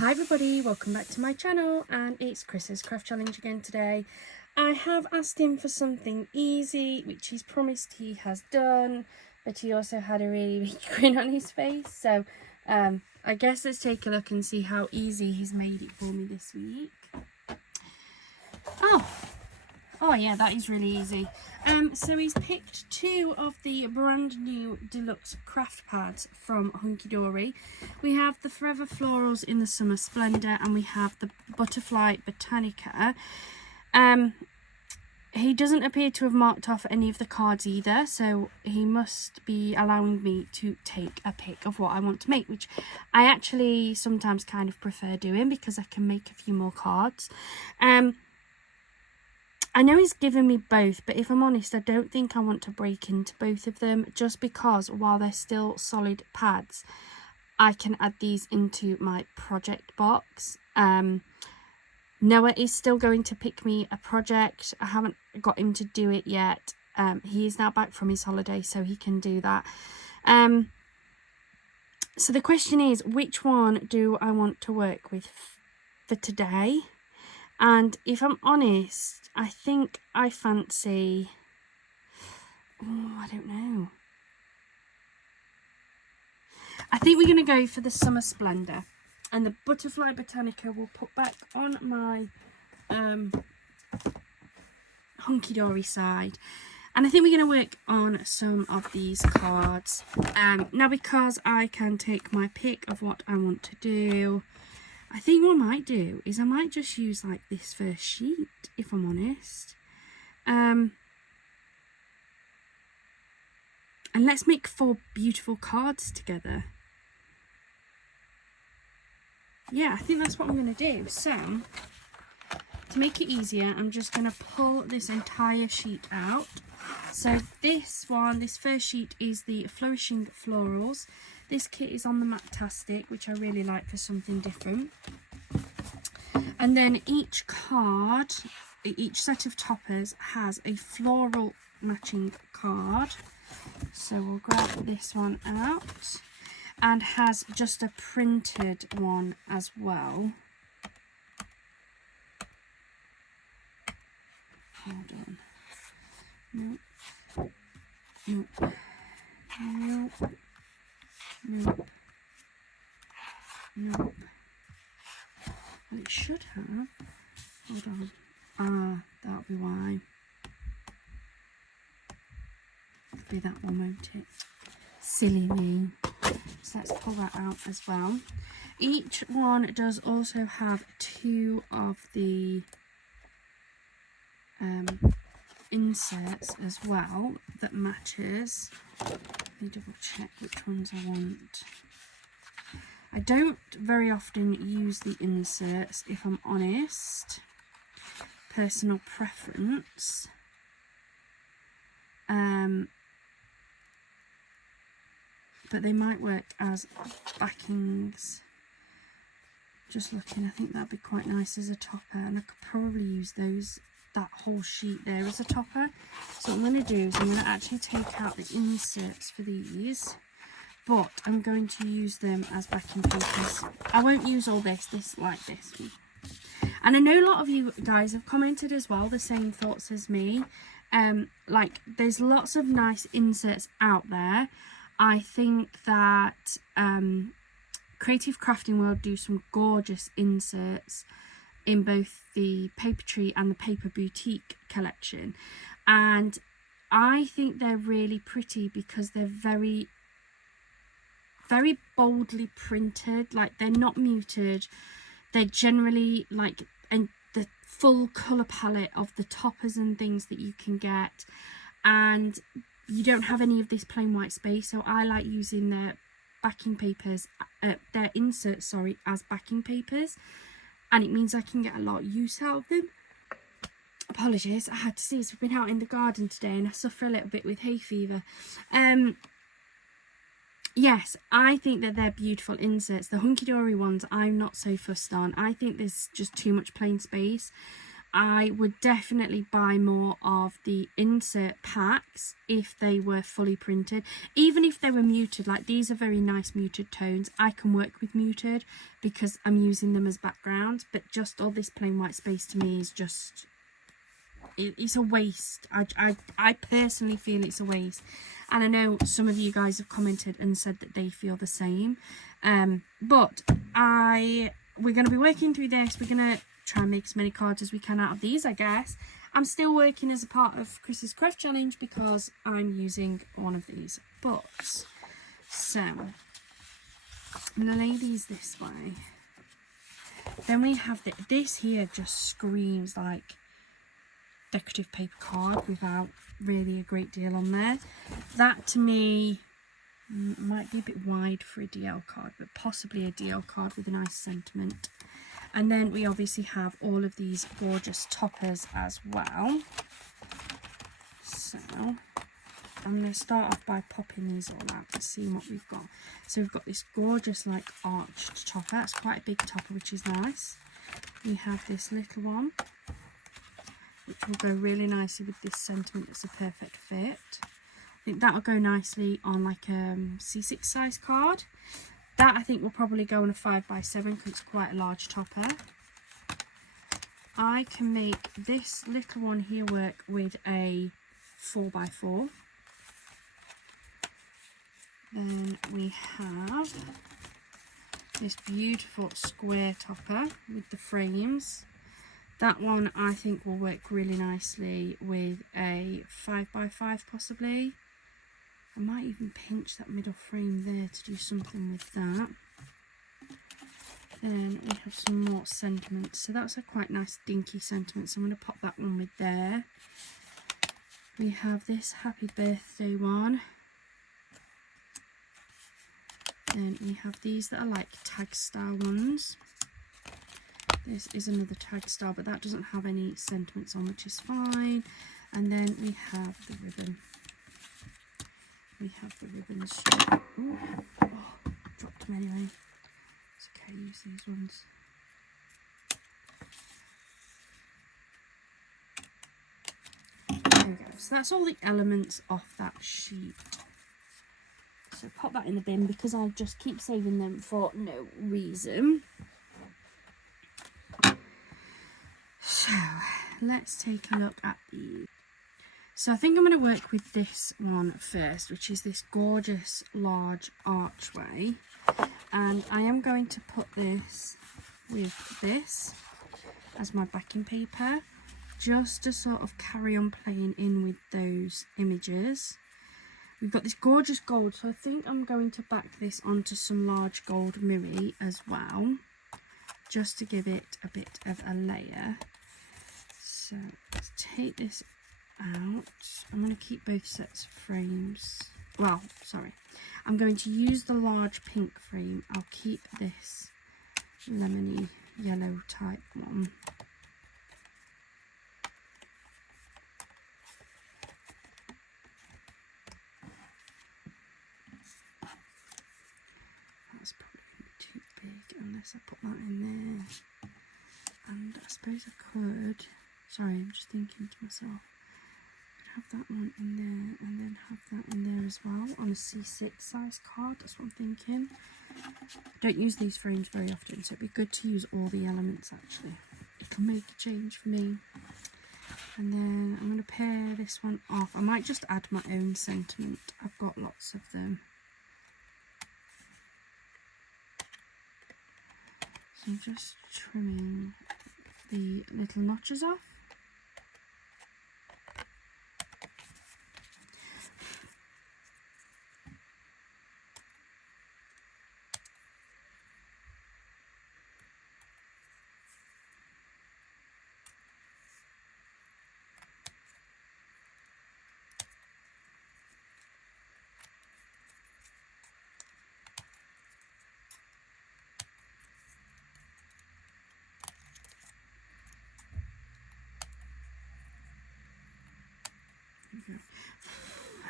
Hi everybody, welcome back to my channel, and it's Chris's craft challenge again today. I have asked him for something easy, which he's promised he has done, but he also had a really big grin on his face. So I guess let's take a look and see how easy he's made it for me this week. Oh yeah, that is really easy. So he's picked two of the brand new deluxe craft pads from Hunky Dory. We have the Forever Florals in the Summer Splendour, and we have the Butterfly Botanica. He doesn't appear to have marked off any of the cards either, so he must be allowing me to take a pick of what I want to make, which I actually sometimes kind of prefer doing because I can make a few more cards. I know he's given me both, but if I'm honest, I don't think I want to break into both of them, just because while they're still solid pads, I can add these into my project box. Noah is still going to pick me a project. I haven't got him to do it yet. He is now back from his holiday, so he can do that. So the question is, which one do I want to work with for today? And if I'm honest, I think I fancy, I don't know. I think we're going to go for the Summer Splendour. And the Butterfly Botanica we'll put back on my Hunky Dory side. And I think we're going to work on some of these cards. Now, because I can take my pick of what I want to do, I think what I might do is I might just use like this first sheet, if I'm honest. And let's make 4 beautiful cards together. Yeah, I think that's what I'm going to do. So, to make it easier, I'm just going to pull this entire sheet out. So this first sheet is the Flourishing Florals. This kit is on the Matastic, which I really like for something different. And then each card, each set of toppers has a floral matching card. So we'll grab this one out, and has just a printed one as well. Hold on. Nope. Nope. Nope. Nope. Nope. Well, it should have. Hold on. Ah, that'll be why. It'll be that one, won't it? Silly me. So let's pull that out as well. Each one does also have 2 of the inserts as well that matches. Let me double check which ones I want. I don't very often use the inserts, if I'm honest. Personal preference. But they might work as backings. Just looking, I think that'd be quite nice as a topper, and I could probably use that whole sheet there as a topper. So what I'm going to do is I'm going to actually take out the inserts for these, but I'm going to use them as backing papers. I won't use all this like this. And I know a lot of you guys have commented as well the same thoughts as me. Like, there's lots of nice inserts out there. I think that Creative Crafting World do some gorgeous inserts in both the Papertree and the Paper Boutique collection, and I think they're really pretty because they're very, very boldly printed. Like, they're not muted. They're generally like, and the full colour palette of the toppers and things that you can get, and you don't have any of this plain white space. So I like using their backing papers, their inserts, sorry, as backing papers, and it means I can get a lot of use out of them. Apologies, I had to see this. We've been out in the garden today and I suffer a little bit with hay fever. Yes, I think that they're beautiful inserts. The Hunky Dory ones I'm not so fussed on. I think there's just too much plain space. I would definitely buy more of the insert packs if they were fully printed. Even if they were muted, like these are very nice muted tones. I can work with muted because I'm using them as background, but just all this plain white space to me is just, it's a waste. I personally feel it's a waste. And I know some of you guys have commented and said that they feel the same. But we're going to be working through this. We're going to try and make as many cards as we can out of these, I guess. I'm still working as a part of Chris's craft challenge because I'm using one of these books. So I'm going to lay these this way. Then we have this here just screams like decorative paper card without really a great deal on there. That to me might be a bit wide for a DL card, but possibly a DL card with a nice sentiment. And then we obviously have all of these gorgeous toppers as well. So I'm going to start off by popping these all out to see what we've got. So we've got this gorgeous like arched topper. That's quite a big topper, which is nice. We have this little one, which will go really nicely with this sentiment. It's a perfect fit. I think that'll go nicely on like a C6 size card. That I think will probably go on a 5x7 because it's quite a large topper. I can make this little one here work with a 4x4. Then we have this beautiful square topper with the frames. That one I think will work really nicely with a 5x5 possibly. I might even pinch that middle frame there to do something with that. Then we have some more sentiments. So that's a quite nice dinky sentiment. So I'm going to pop that one with there. We have this happy birthday one. Then we have these that are like tag style ones. This is another tag style, but that doesn't have any sentiments on, which is fine. And then we have the ribbon. We have the ribbon strip. Oh, dropped them anyway. It's okay, use these ones. There we go. So that's all the elements off that sheet. So pop that in the bin because I just keep saving them for no reason. So let's take a look at these. So I think I'm going to work with this one first, which is this gorgeous large archway. And I am going to put this with this as my backing paper, just to sort of carry on playing in with those images. We've got this gorgeous gold, so I think I'm going to back this onto some large gold mirror as well, just to give it a bit of a layer. So let's take this out. I'm going to keep both sets of frames. Well, sorry. I'm going to use the large pink frame. I'll keep this lemony yellow type one. That's probably going to be too big unless I put that in there. And I suppose I could. Sorry, I'm just thinking to myself. Have that one in there and then have that in there as well on a C6 size card. That's what I'm thinking. I don't use these frames very often, so it'd be good to use all the elements actually. It'll make a change for me. And then I'm going to pair this one off. I might just add my own sentiment. I've got lots of them. So I'm just trimming the little notches off.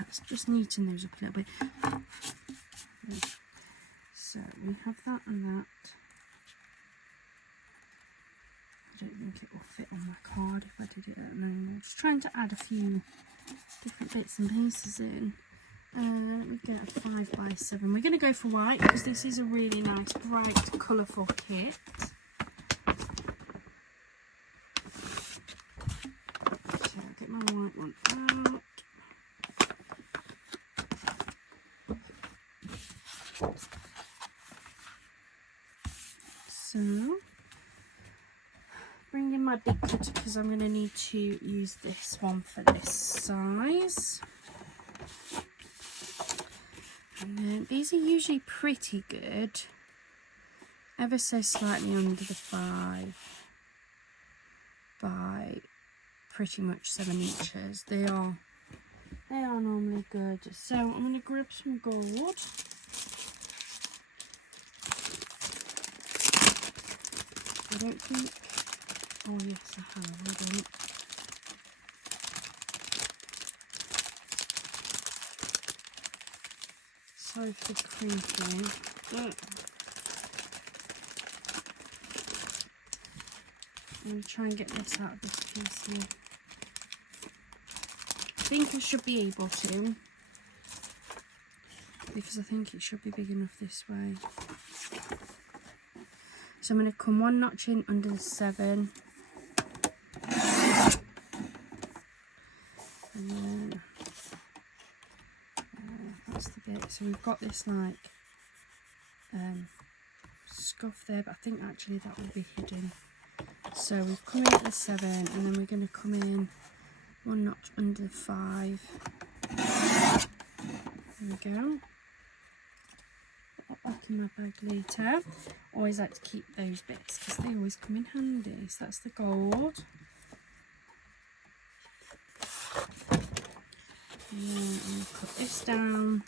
Let's just neaten those up a little bit. So we have that and that. I don't think it will fit on my card if I did it at an angle. Just trying to add a few different bits and pieces in. Let me get a 5x7. We're going to go for white because this is a really nice, bright, colourful kit. So I'll get my white one out. So, bring in my big cutter because I'm going to need to use this one for this size. And then these are usually pretty good, ever so slightly under the 5 by pretty much 7 inches. They are normally good. So I'm going to grab some gold. I don't think, oh yes I have, hold on. Sorry for the crinkling. I'm going to try and get this out of this piece here. I think I should be able to, because I think it should be big enough this way. So I'm going to come 1 notch in under the 7. And then that's the bit. So we've got this like scuff there, but I think actually that will be hidden. So we've come in at the 7 and then we're going to come in 1 notch under the 5. There we go. Back in my bag later. Always like to keep those bits because they always come in handy. So that's the gold. And then I'm going to cut this down.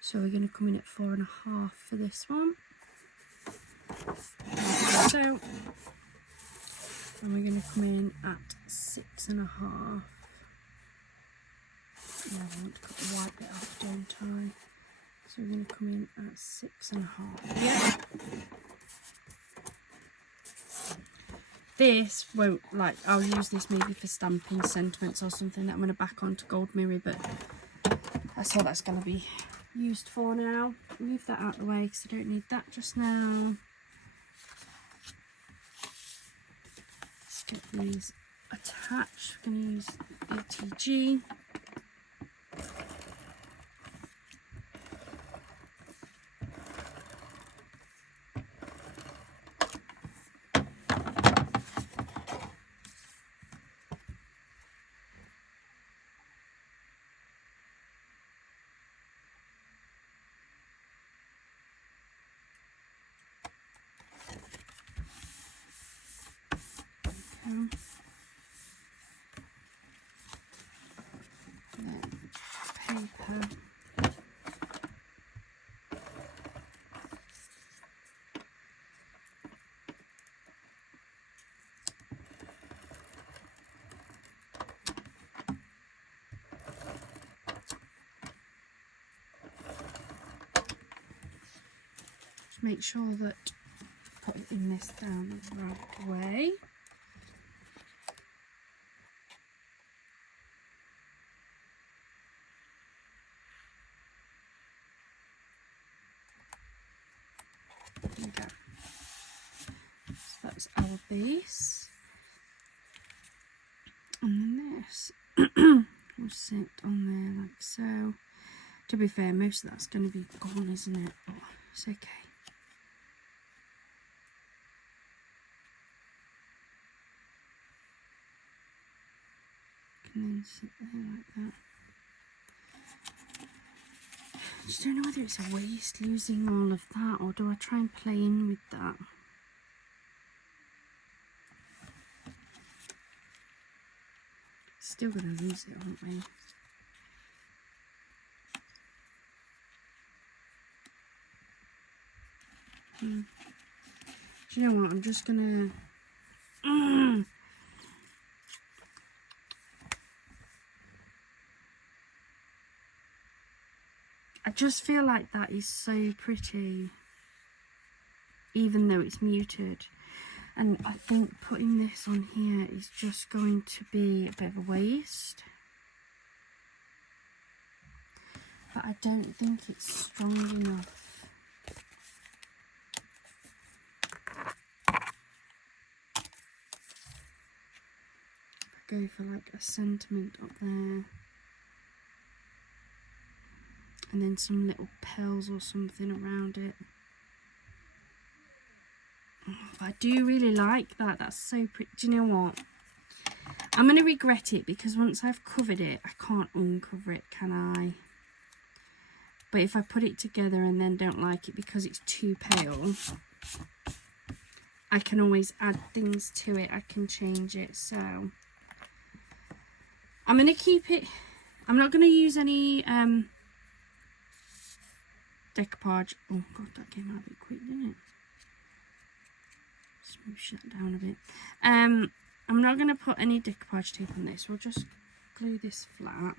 So we're going to come in at 4.5 for this one. So, and we're going to come in at 6.5. Yeah, I want to cut the white bit off, don't I? So we're going to come in at 6.5. Yeah. This won't, like, I'll use this maybe for stamping sentiments or something that I'm going to back onto gold mirror, but that's what that's going to be used for now. Move that out of the way because I don't need that just now. Let's get these attached. I'm going to use ATG. Paper. Just make sure that putting this down the right way. There we go. So that's our base. And then this will sit on there like so. To be fair, most of that's going to be gone, isn't it? Oh, it's okay. Can then sit there like that. I just don't know whether it's a waste losing all of that, or do I try and play in with that? Still going to lose it, aren't we? Do you know what? I'm just going to... I just feel like that is so pretty, even though it's muted. And I think putting this on here is just going to be a bit of a waste. But I don't think it's strong enough. Go for like a sentiment up there. And then some little pearls or something around it. Oh, I do really like that. That's so pretty. Do you know what? I'm going to regret it because once I've covered it, I can't uncover it, can I? But if I put it together and then don't like it because it's too pale, I can always add things to it. I can change it. So I'm going to keep it. I'm not going to use any decoupage. Oh god, that came out a bit quick, didn't it? Smoosh that down a bit. I'm not going to put any decoupage tape on this. We'll just glue this flat.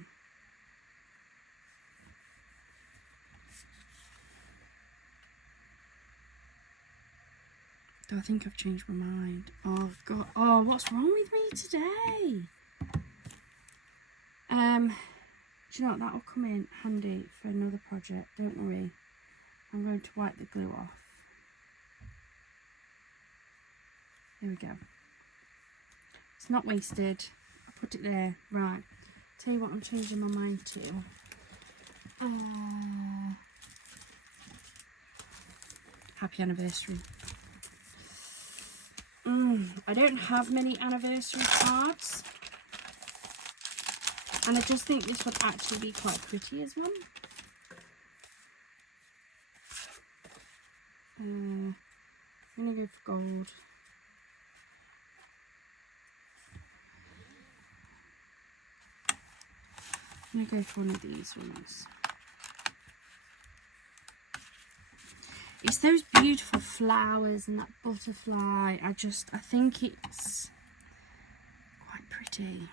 I think I've changed my mind. Oh god. Oh, what's wrong with me today? Do you know what? That'll come in handy for another project. Don't worry. I'm going to wipe the glue off. There we go. It's not wasted. I put it there. Right. Tell you what I'm changing my mind to. Happy anniversary. I don't have many anniversary cards. And I just think this would actually be quite pretty as one. I'm going to go for gold. I'm going to go for one of these ones. It's those beautiful flowers and that butterfly. I think it's quite pretty.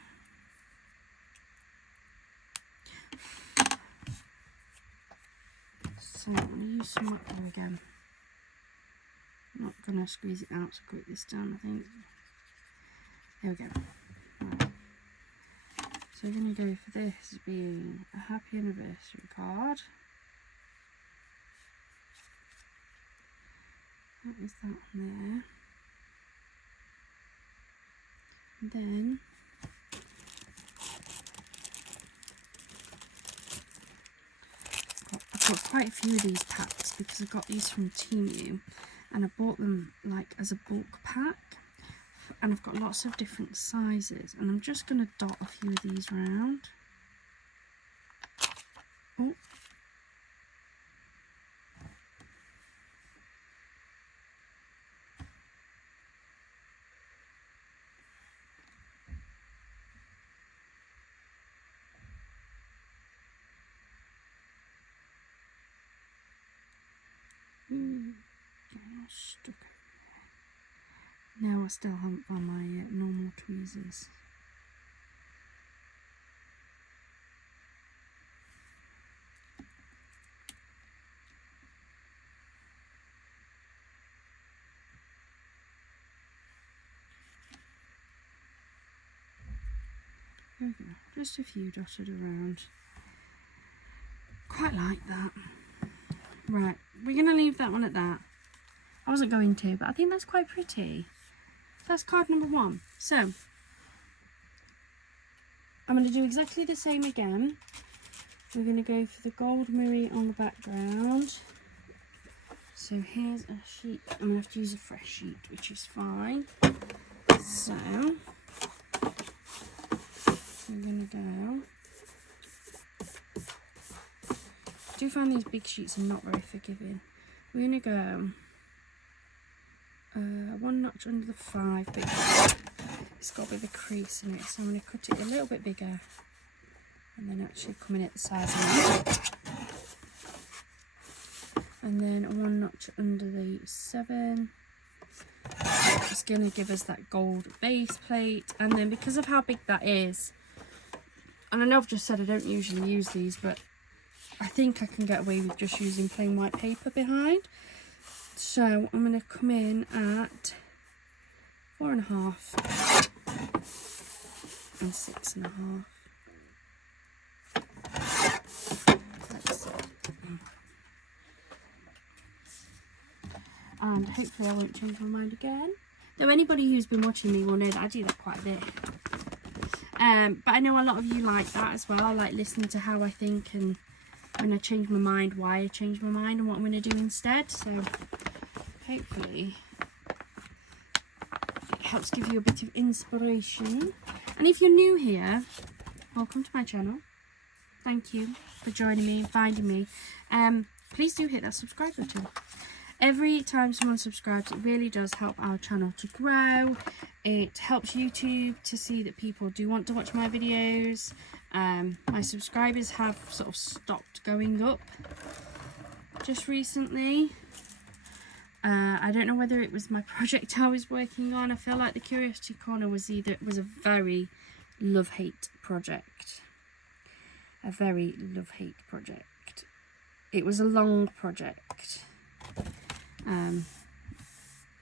So I'm going to use some up there again. I'm not going to squeeze it out so quick this time, I think. There we go. Right. So we're going to go for this as being a happy anniversary card. That is that on there. And then I've got quite a few of these packs because I got these from Temu and I bought them like as a bulk pack, and I've got lots of different sizes, and I'm just going to dot a few of these around. Oh. Getting all stuck over there. Now I still haven't found my normal tweezers. There we go. Just a few dotted around. Quite like that. Right, we're going to leave that one at that. I wasn't going to, but I think that's quite pretty. That's card number 1. So, I'm going to do exactly the same again. We're going to go for the gold mirror on the background. So here's a sheet. I'm going to have to use a fresh sheet, which is fine. So, we're going to go. I do find these big sheets are not very forgiving. We're going to go 1 notch under the 5, but it's got a bit of a crease in it, so I'm going to cut it a little bit bigger and then actually come in at the size of it. And then 1 notch under the 7. It's going to give us that gold base plate, and then because of how big that is, and I know I've just said I don't usually use these, but I think I can get away with just using plain white paper behind. So I'm going to come in at 4.5 and 6.5. Let's see. And hopefully I won't change my mind again. Though anybody who's been watching me will know that I do that quite a bit. But I know a lot of you like that as well. I like listening to how I think, and when I change my mind, why I change my mind and what I'm going to do instead. So hopefully it helps give you a bit of inspiration. And if you're new here, welcome to my channel. Thank you for joining me and finding me. Please do hit that subscribe button. Every time someone subscribes, it really does help our channel to grow. It helps YouTube to see that people do want to watch my videos. My subscribers have sort of stopped going up just recently. I don't know whether it was my project I was working on. I feel like the Curiosity Corner was a very love-hate project. A very love-hate project. It was a long project.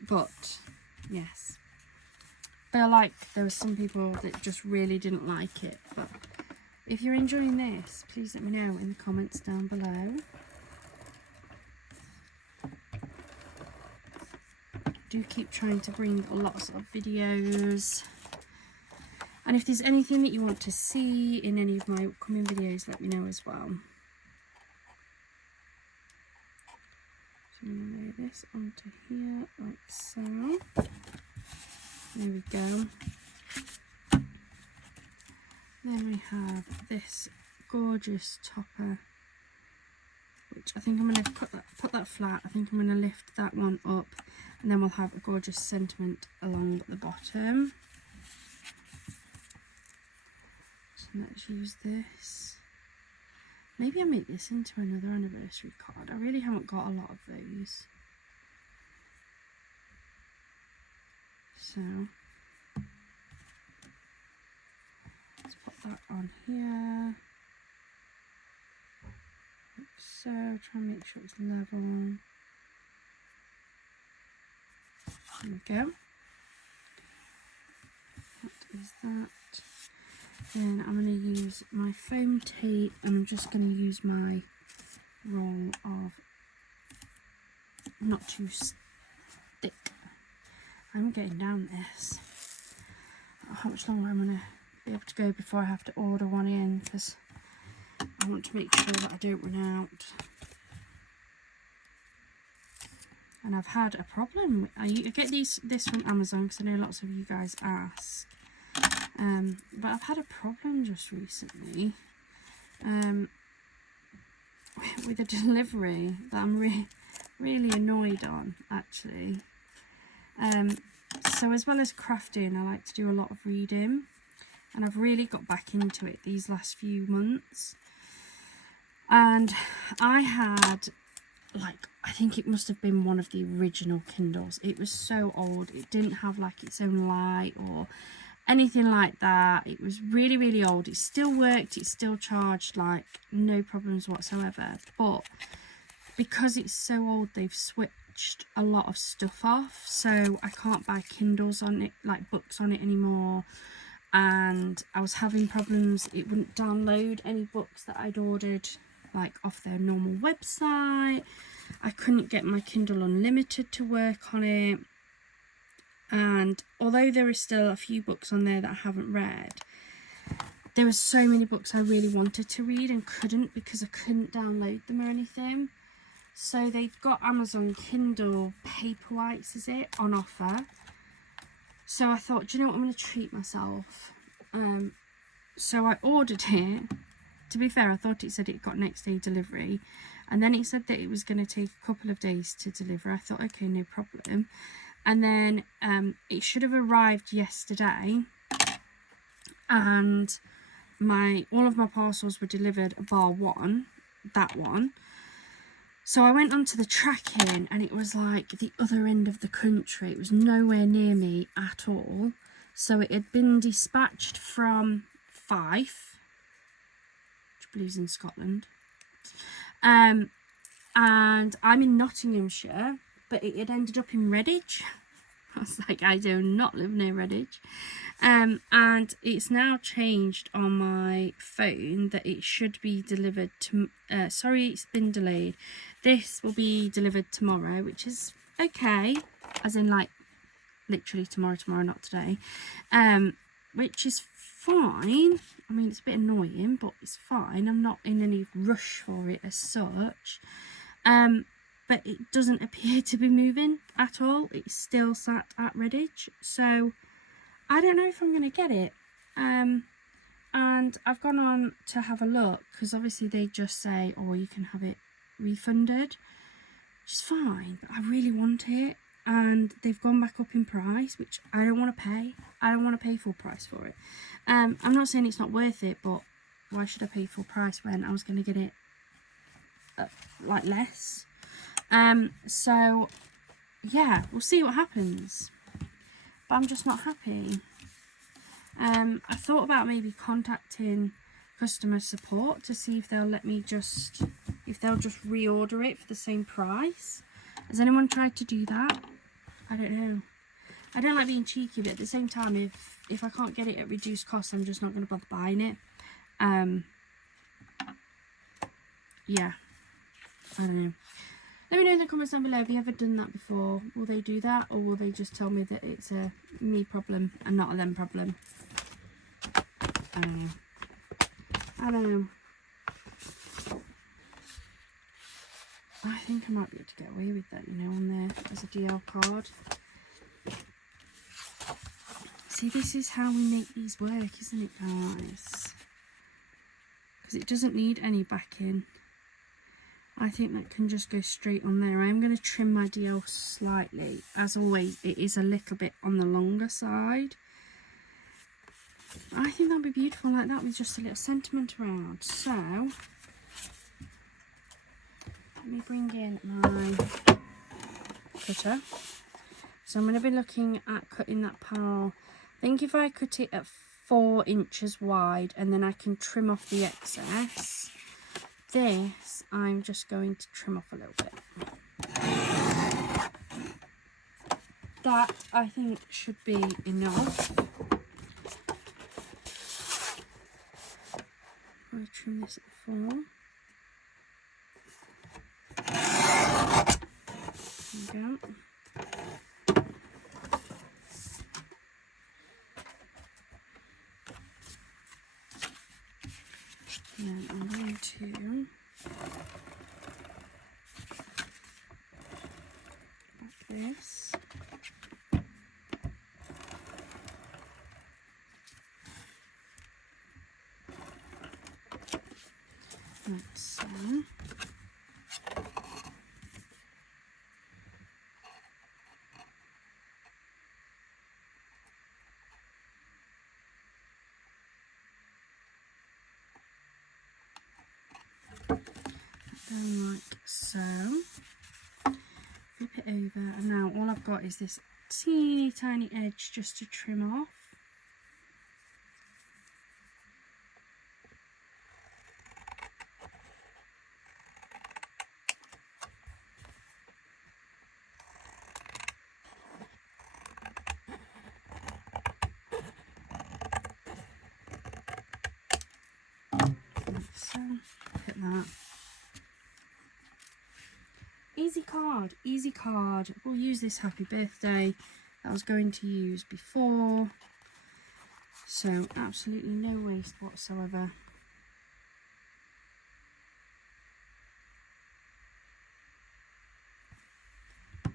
But yes, feel like there were some people that just really didn't like it. But if you're enjoying this, please let me know in the comments down below. Do keep trying to bring lots of videos, and if there's anything that you want to see in any of my upcoming videos, let me know as well. So I'm going to lay this onto here like so. There we go. Then we have this gorgeous topper, which I think I'm going to put that flat. I think I'm going to lift that one up, and then we'll have a gorgeous sentiment along the bottom. So let's use this. Maybe I'll make this into another anniversary card. I really haven't got a lot of those. So let's put that on here. Like so, try and make sure it's level. There we go. That is that. Then I'm going to use my foam tape, and I'm just going to use my roll of not too thick. I'm getting down this. How much longer I'm going to be able to go before I have to order one in, because I want to make sure that I don't run out. And I've had a problem. I get this from Amazon because I know lots of you guys ask. But I've had a problem just recently with a delivery that I'm really annoyed on, actually. So as well as crafting, I like to do a lot of reading, and I've really got back into it these last few months. And I had, like, I think it must have been one of the original Kindles. It was so old. It didn't have like its own light or anything like that. It was really old. It still worked, it still charged, like no problems whatsoever. But because it's so old, they've switched a lot of stuff off, so I can't buy Kindles on it, like books on it anymore. And I was having problems. It wouldn't download any books that I'd ordered like off their normal website. I couldn't get my Kindle Unlimited to work on it. And although there are still a few books on there that I haven't read, there were so many books I really wanted to read and couldn't, because I couldn't download them or anything. So they've got Amazon Kindle Paperwhites, is it, on offer. So I thought, do you know what, I'm going to treat myself. So I ordered it. To be fair, I thought it said it got next day delivery, and then it said that it was going to take a couple of days to deliver. I thought, okay, no problem. And then it should have arrived yesterday, and all of my parcels were delivered bar one, that one. So I went onto the tracking, and it was like the other end of the country. It was nowhere near me at all. So it had been dispatched from Fife, which I believe is in Scotland. And I'm in Nottinghamshire, but it had ended up in Redditch. I was like, I do not live near Redditch. And it's now changed on my phone that it should be delivered to, sorry, it's been delayed. This will be delivered tomorrow, which is okay, as in like literally tomorrow, not today, which is fine. I mean, it's a bit annoying, but it's fine. I'm not in any rush for it as such. But it doesn't appear to be moving at all. It's still sat at Redditch, so I don't know if I'm going to get it. And I've gone on to have a look, because obviously they just say, oh, you can have it refunded, which is fine, but I really want it. And they've gone back up in price, which I don't want to pay. I don't want to pay full price for it. I'm not saying it's not worth it, but why should I pay full price when I was going to get it like less? So yeah, we'll see what happens, but I'm just not happy. I thought about maybe contacting customer support to see if they'll let me just reorder it for the same price. Has anyone tried to do that? I don't know. I don't like being cheeky, but at the same time, if I can't get it at reduced cost, I'm just not going to bother buying it. Yeah, I don't know. Let me know in the comments down below, have you ever done that before? Will they do that, or will they just tell me that it's a me problem and not a them problem? I don't know. I don't know. I think I might be able to get away with that, you know, on there as a DL card. See, this is how we make these work, isn't it, guys? Because it doesn't need any backing. I think that can just go straight on there. I am going to trim my DL slightly. As always, it is a little bit on the longer side. I think that'd be beautiful like that with just a little sentiment around. So, let me bring in my cutter. So I'm going to be looking at cutting that panel. I think if I cut it at 4 inches wide and then I can trim off the excess. This, I'm just going to trim off a little bit. That, I think, should be enough. I'll trim this at 4. There we go. And then I'm going to like this. Like so. Down like so. Flip it over, and now all I've got is this teeny tiny edge just to trim off. Like so. Hit that. Easy card, easy card. We'll use this happy birthday that I was going to use before. So absolutely no waste whatsoever. Put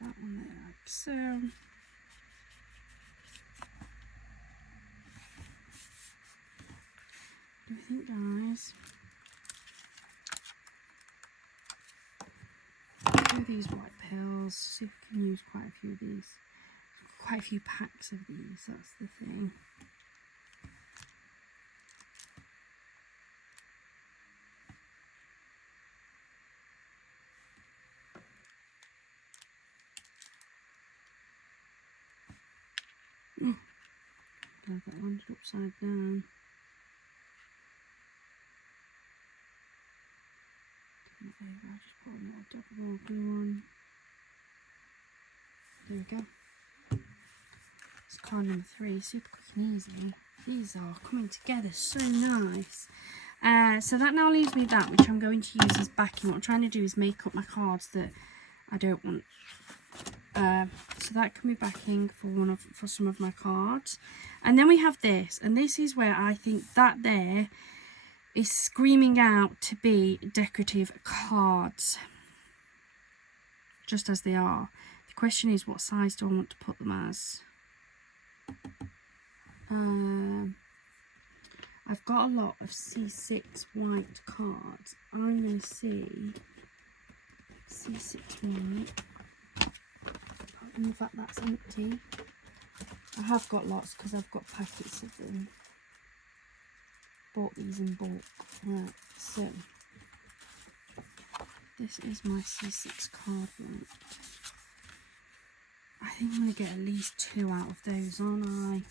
that one there like so. What do you think, guys? These white pills, see if we can use quite a few of these, quite a few packs of these, that's the thing. Glad that landed upside down. There we go, I'll just put a little double glue on. There we go. It's card number 3, super quick and easy. These are coming together so nice. So that now leaves me that, which I'm going to use as backing. What I'm trying to do is make up my cards that I don't want. So that can be backing for some of my cards. And then we have this, and this is where I think that there is screaming out to be decorative cards, just as they are. The question is, what size do I want to put them as? I've got a lot of C6 white cards. I'm going to see C6 white. In fact, that's empty. I have got lots because I've got packets of them. Bought these in bulk. Right, so this is my C6 card white. I think I'm going to get at least 2 out of those, aren't I?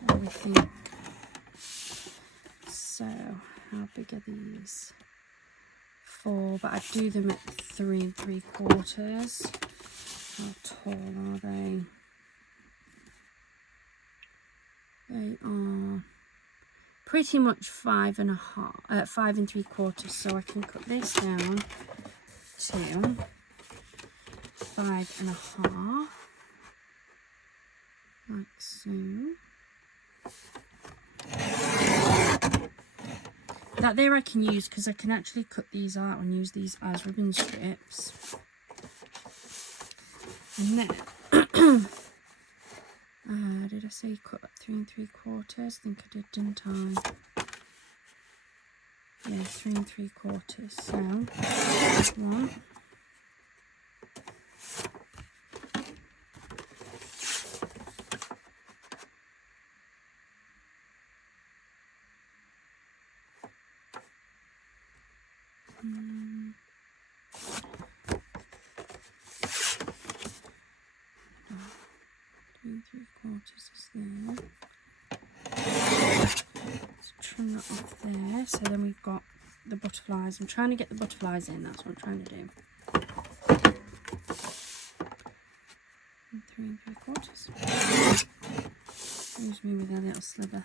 What do we think? So, how big are these? 4, but I do them at 3 3/4. How tall are they? They are pretty much 5 3/4. So I can cut this down to 5 1/2, like so. That there I can use because I can actually cut these out and use these as ribbon strips. And then, did I say cut at 3 3/4? I think I did, didn't I? Yeah, 3 3/4. So, 1. Is there. Let's trim that off there. So then we've got the butterflies. I'm trying to get the butterflies in, that's what I'm trying to do. And 3 3/4. Leaves me with a little sliver.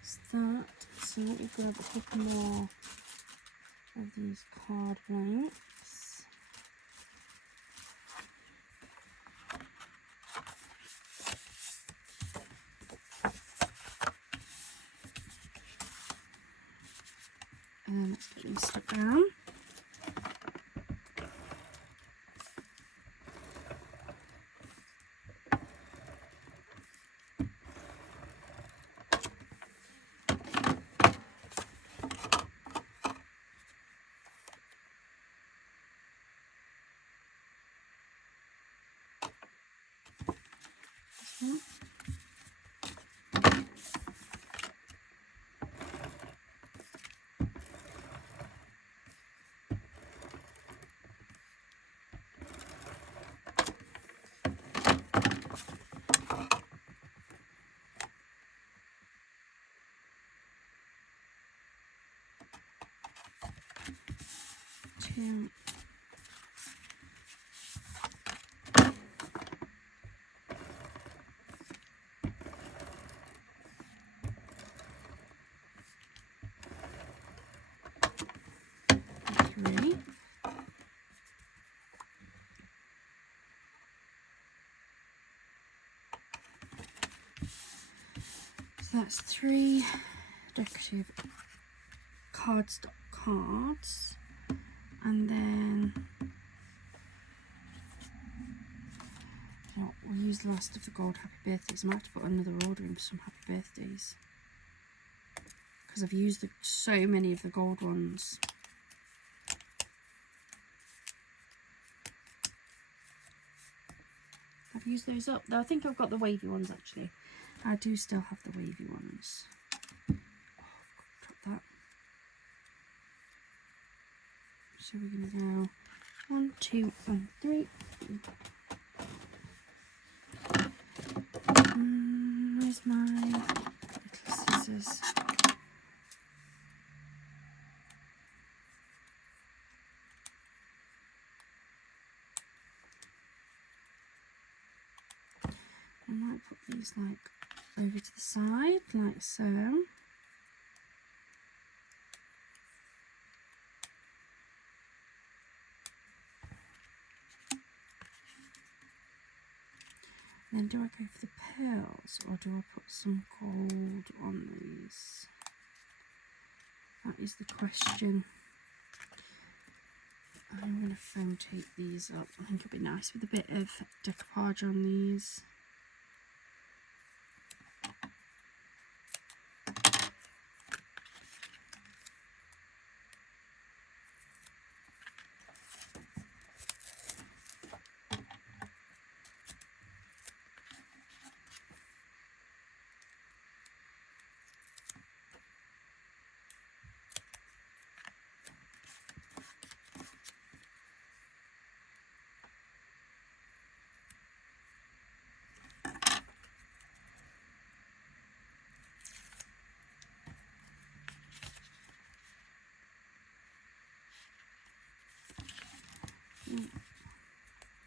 It's that. So let me grab a couple more of these card blanks. And let's get these stuck down. Two. Three. So that's 3 decorative cardstock cards. And then we'll use the last of the gold happy birthdays. I might have to put another order in for some happy birthdays because I've used so many of the gold ones. I've used those up. I think I've got the wavy ones actually. I do still have the wavy ones. Oh, drop that. So we're going to go 1, 2, and 3. Where's my little scissors. I might put these like over to the side, like so. Then do I go for the pearls or do I put some gold on these? That is the question. I'm going to foam tape these up. I think it'll be nice with a bit of decoupage on these.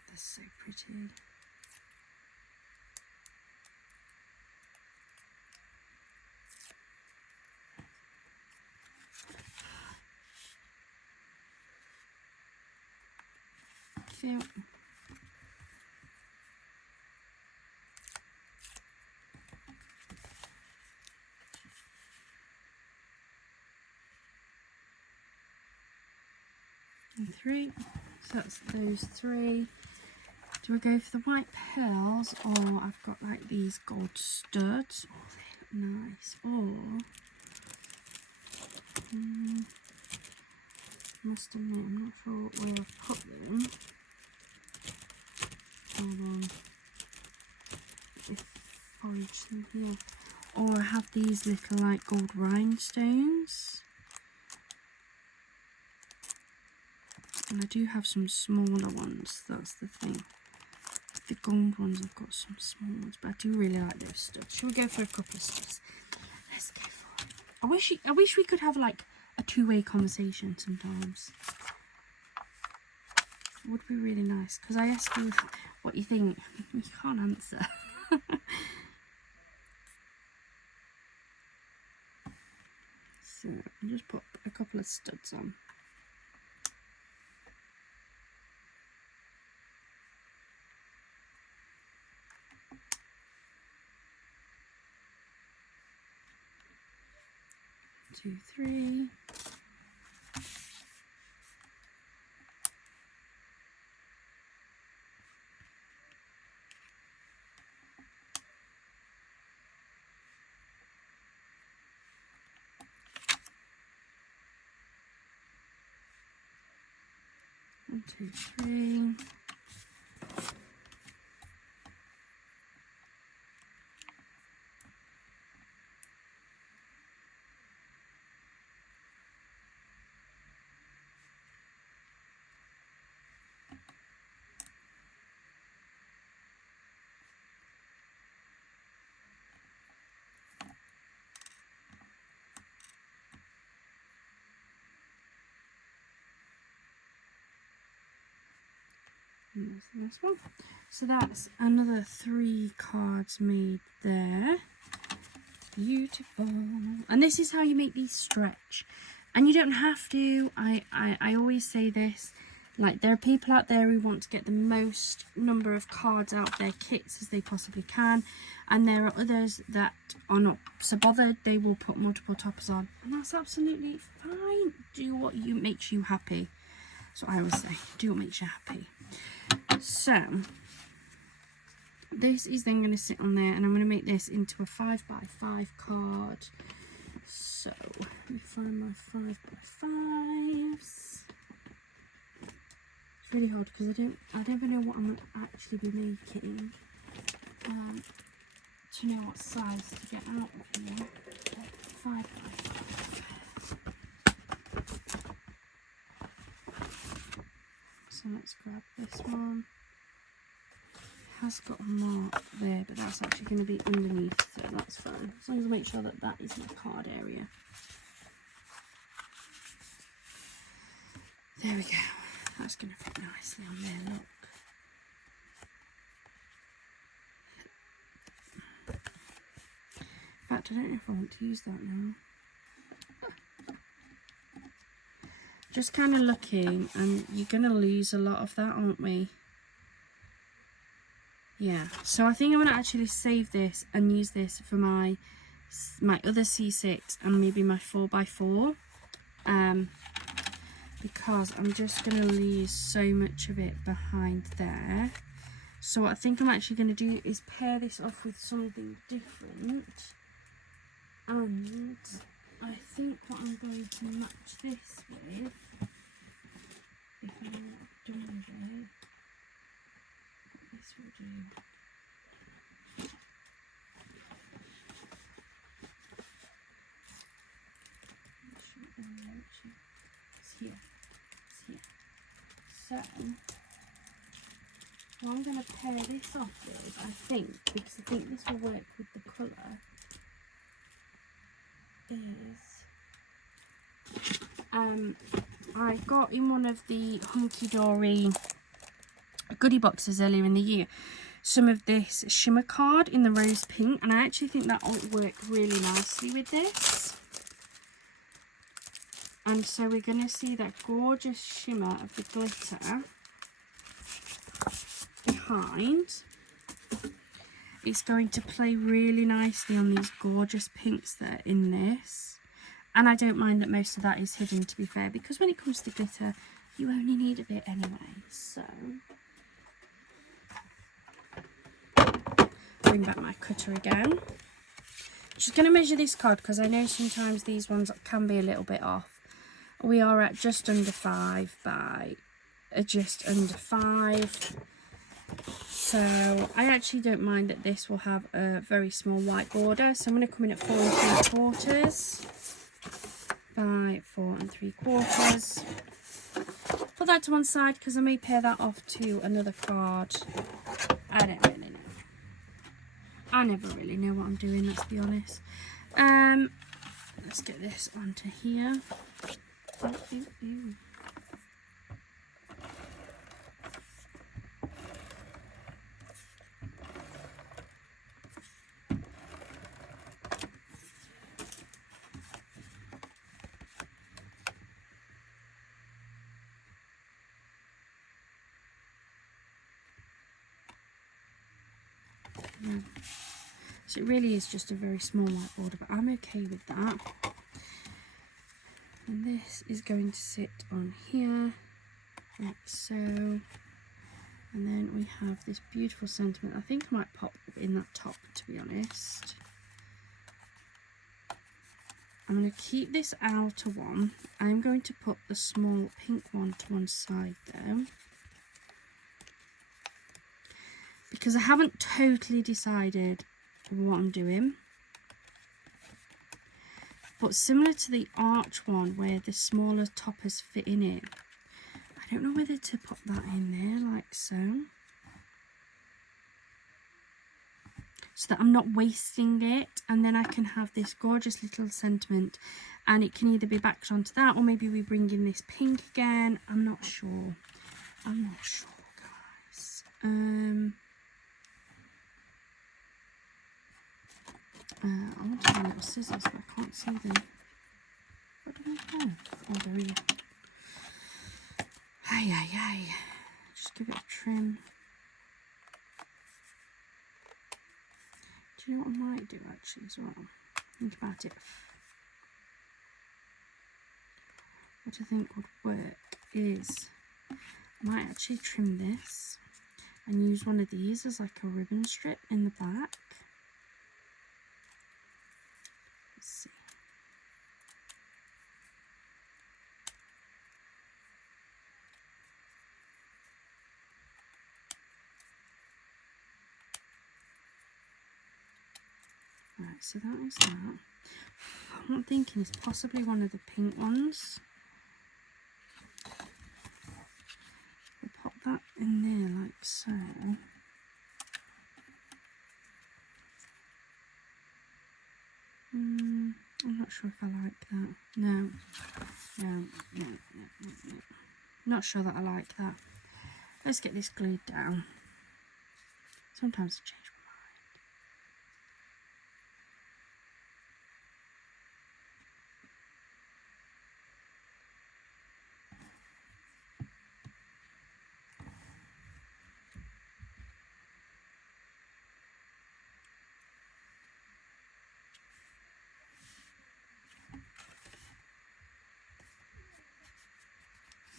That's so pretty. Cute. And 3. So that's those 3. Do I go for the white pearls, or I've got like these gold studs? Oh, they look nice. Or must admit, I'm not sure where I've put them. Hold on. If forage them here. Or I have these little like gold rhinestones. And I do have some smaller ones, that's the thing. The gold ones, I've got some small ones, but I do really like those studs. Shall we go for a couple of studs? Let's go for it. I wish we could have like a two-way conversation sometimes. It would be really nice, because I ask you what you think, you can't answer. So I'll just put a couple of studs on. Two, 3. One, 2, 3. And there's the last one. So that's another 3 cards made there. Beautiful. And this is how you make these stretch. And you don't have to. I always say this. Like, there are people out there who want to get the most number of cards out of their kits as they possibly can. And there are others that are not so bothered. They will put multiple toppers on. And that's absolutely fine. Do what makes you happy. That's what I always say. Do what makes you happy. So, this is then going to sit on there. And I'm going to make this into a 5x5 card. So, let me find my 5x5s. It's really hard because I never know what I'm actually be making to know what size to get out of here. 5x5. So let's grab this one. has got a mark there, but that's actually going to be underneath, so that's fine. As long as I make sure that that is my card area. There we go. That's going to fit nicely on there, look. In fact, I don't know if I want to use that now. Just kind of looking, and you're going to lose a lot of that, aren't we? Yeah, so I think I'm going to actually save this and use this for my other C6 and maybe my 4x4. Because I'm just going to lose so much of it behind there. So what I think I'm actually going to do is pair this off with something different. And I think what I'm going to match this with, if I'm not done with it, this will do. It's here. It's here. So what I'm going to pair this off with, I think, because I think this will work with the colour, is I got in one of the Hunky Dory goodie boxes earlier in the year some of this shimmer card in the rose pink, and I actually think that will work really nicely with this. And so we're going to see that gorgeous shimmer of the glitter behind. It's going to play really nicely on these gorgeous pinks that are in this. And I don't mind that most of that is hidden, to be fair, because when it comes to glitter, you only need a bit anyway. So, bring back my cutter again. Just going to measure this card because I know sometimes these ones can be a little bit off. We are at just under 5 by just under 5. So I actually don't mind that this will have a very small white border. So I'm going to come in at 4 3/4 by 4 3/4. Put that to one side because I may pair that off to another card. I don't really know. I never really know what I'm doing, let's be honest. Let's get this onto here. Ooh, ooh, ooh. So it really is just a very small white border, but I'm okay with that. And this is going to sit on here, like so. And then we have this beautiful sentiment. I think I might pop in that top, to be honest. I'm going to keep this outer one. I'm going to put the small pink one to one side though, because I haven't totally decided what I'm doing. But similar to the arch one where the smaller toppers fit in it, I don't know whether to put that in there like so. So that I'm not wasting it, and then I can have this gorgeous little sentiment, and it can either be backed onto that, or maybe we bring in this pink again. I'm not sure. I'm not sure, guys. I want to have little scissors, but I can't see them. What do I have? Oh, they're here. Ay, ay, ay. Just give it a trim. Do you know what I might do actually as well? Think about it. What I think would work is I might actually trim this and use one of these as like a ribbon strip in the back. Let's see. Right, so that is that. What I'm thinking is possibly one of the pink ones. We'll pop that in there like so. I'm not sure if I like that. No. Not sure that I like that. Let's get this glued down. Sometimes I change my mind.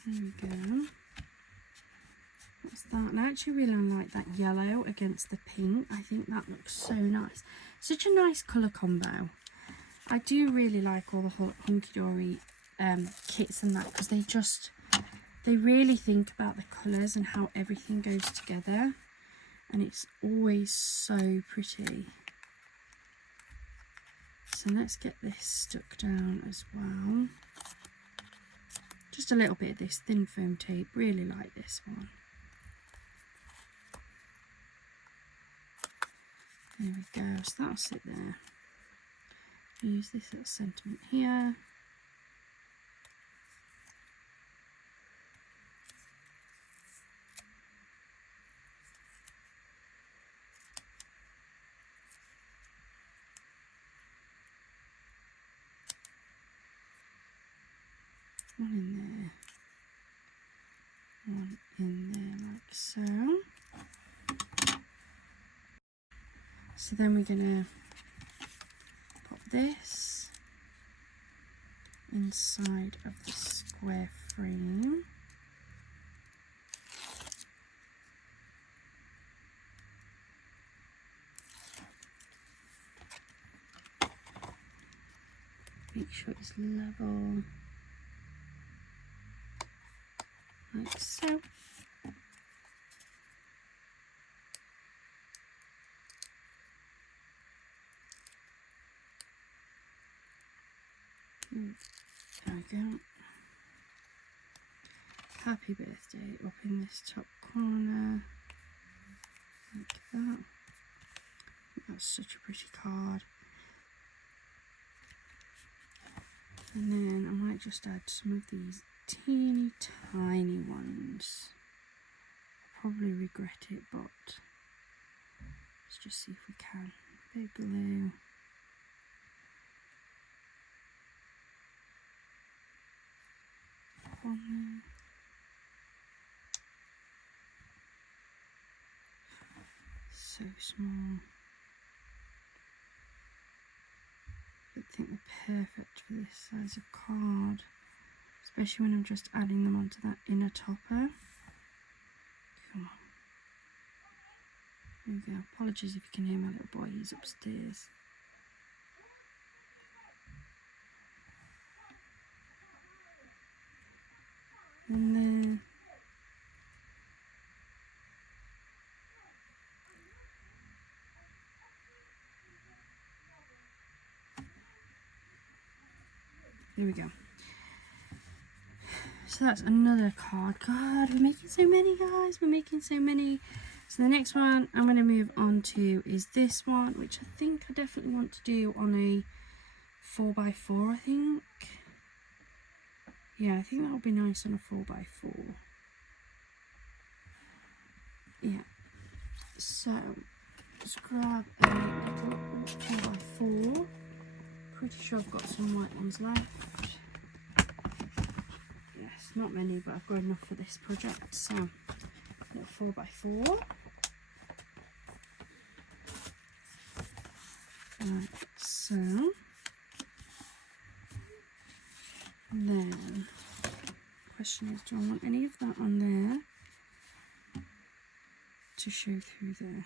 There we go. What's that? And I actually really like that yellow against the pink. I think that looks so nice. Such a nice colour combo. I do really like all the Hunky Dory kits and that, because they really think about the colours and how everything goes together, and it's always so pretty. So let's get this stuck down as well. Just a little bit of this thin foam tape, really like this one. There we go, so that'll sit there. Use this little sentiment here. One in there. One in there, like so. So then we're going to pop this inside of the square frame. Make sure it's level, like so. There we go. Happy birthday up in this top corner, like that. That's such a pretty card. And then I might just add some of these teeny tiny ones. Probably regret it, but let's just see if we can. Big glue. On there. So small. I think they're perfect for this size of card, especially when I'm just adding them onto that inner topper. Come on. There we go. Apologies if you can hear my little boy, he's upstairs. And then there we go. So that's another card. God, we're making so many, guys. We're making so many. So the next one I'm going to move on to is this one, which I think I definitely want to do on a 4x4, I think. Yeah, I think that would be nice on a 4x4. Yeah. So let's grab a little 4x4. Pretty sure I've got some white ones left. Yes, not many, but I've got enough for this project. So little 4x4. Right, so then the question is, do I want any of that on there to show through there?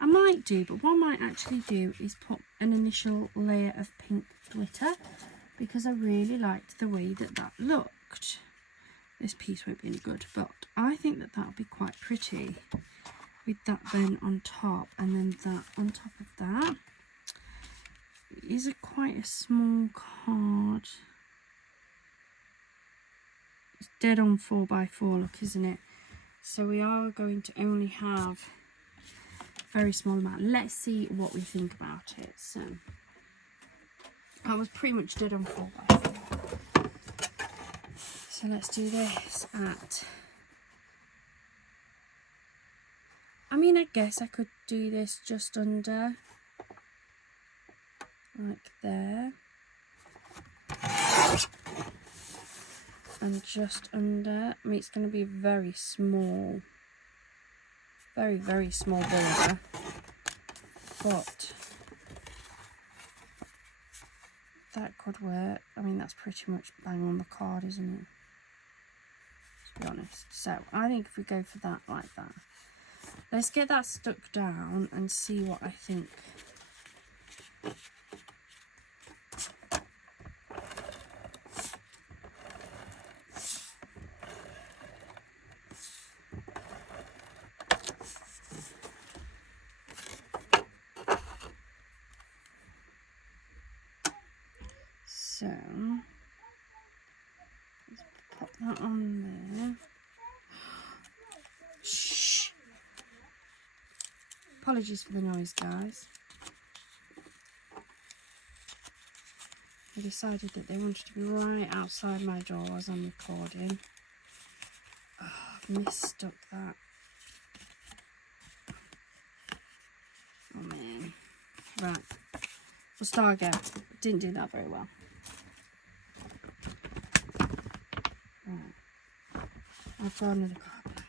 I might do, but what I might actually do is put an initial layer of pink glitter, because I really liked the way that that looked. This piece won't be any good, but I think that that would be quite pretty with that then on top, and then that on top of that. It is quite a small card. It's dead on 4x4 look, isn't it? So we are going to only have a very small amount. Let's see what we think about it. So I was pretty much dead on 4x4. So let's do this at, I mean, I guess I could do this just under, like there. And just under, I mean, it's going to be a very small, very, very small border. But that could work. I mean, that's pretty much bang on the card, isn't it? To be honest. So I think if we go for that like that, let's get that stuck down and see what I think. So let's pop that on there. Shh. Apologies for the noise, guys. They decided that they wanted to be right outside my door as I'm recording. Oh, I've mistuck that. Oh man. Right. We'll start again. Didn't do that very well. Right. I've got another card.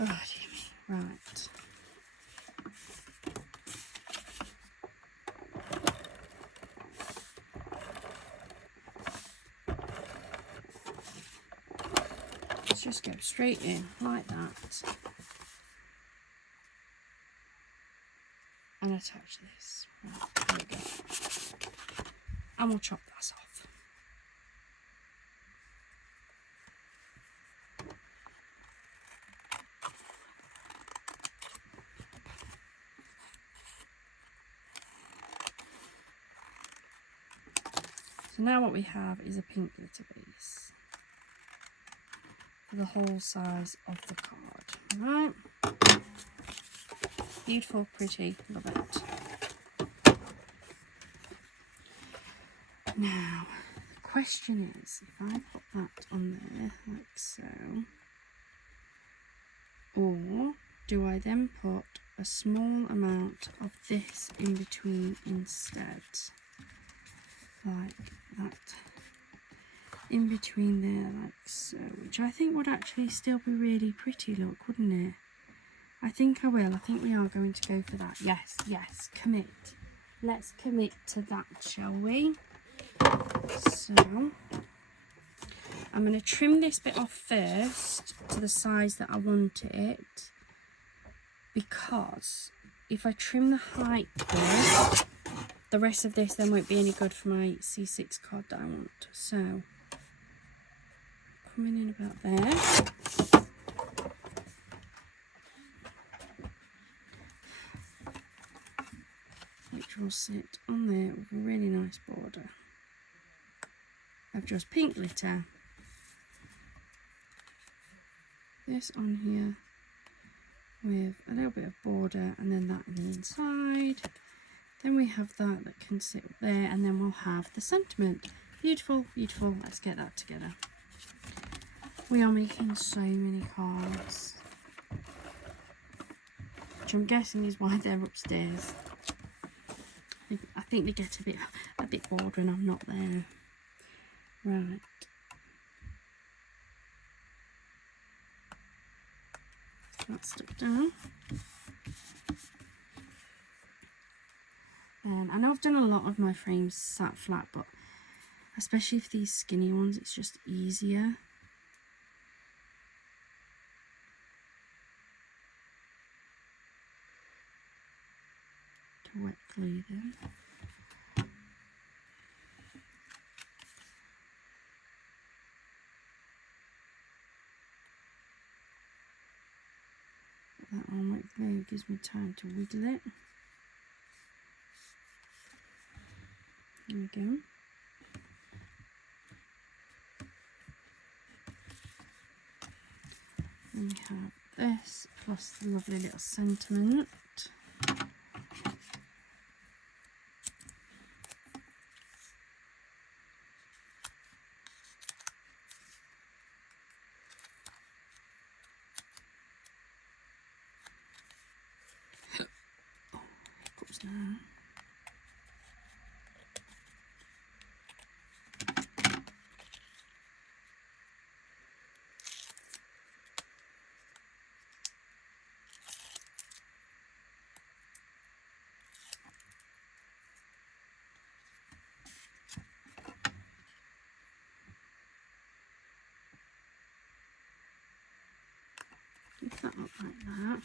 Oh dear me. Right. Let's just go straight in like that. And attach this. Right, there we go. And we'll chop that off. So now what we have is a pink glitter base for the whole size of the card. Right. Beautiful, pretty, love it. Now, the question is, if I put that on there like so, or do I then put a small amount of this in between instead? Like that. In between there, like so, which I think would actually still be really pretty, look, wouldn't it? I think I will. I think we are going to go for that. Yes, yes, commit. Let's commit to that, shall we? So, I'm going to trim this bit off first to the size that I want it, because if I trim the height bit, the rest of this then won't be any good for my C6 card that I want. So, coming in about there. Which will sit on there with a really nice border of just pink glitter. This on here with a little bit of border, and then that on the inside. Then we have that can sit there, and then we'll have the sentiment. Beautiful, beautiful. Let's get that together. We are making so many cards, which I'm guessing is why they're upstairs. I think they get a bit bored when I'm not there. Right. That's stuck down. I know I've done a lot of my frames sat flat, but especially for these skinny ones, it's just easier. To wet glue them. That on wet glue gives me time to wiggle it. There we go. And we have this plus the lovely little sentiment. that up like that.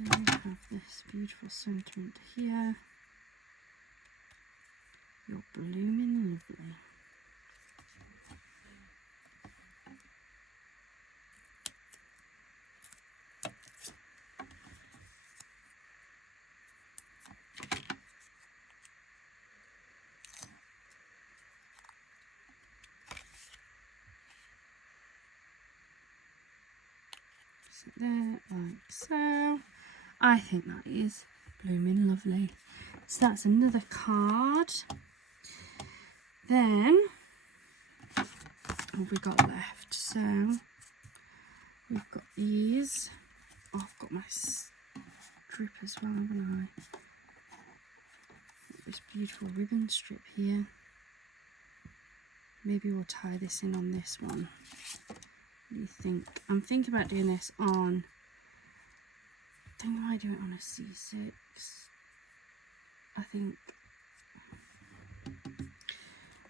Then we have this beautiful sentiment here. You're blooming lovely. Sit there like so. I think that is blooming lovely. So that's another card. Then what have we got left? So we've got these. Oh, I've got my strip as well, haven't I? This beautiful ribbon strip here. Maybe we'll tie this in on this one. What do you think? I'm thinking about doing this on, I think I might do it on a C6. I think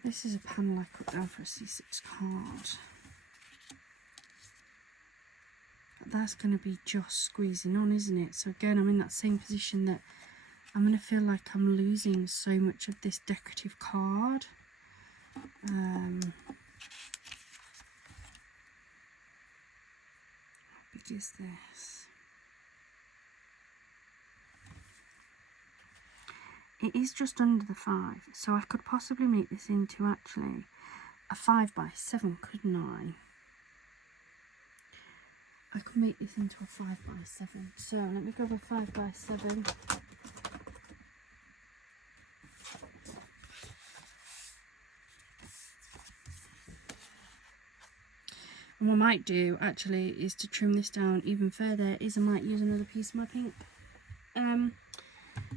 this is a panel I cut down for a C6 card. But that's going to be just squeezing on, isn't it? So again, I'm in that same position that I'm going to feel like I'm losing so much of this decorative card. How big is this? It is just under the 5, so I could possibly make this into actually a 5x7, couldn't I? I could make this into a 5x7. So let me grab a 5x7. And what I might do actually is to trim this down even further is I might use another piece of my pink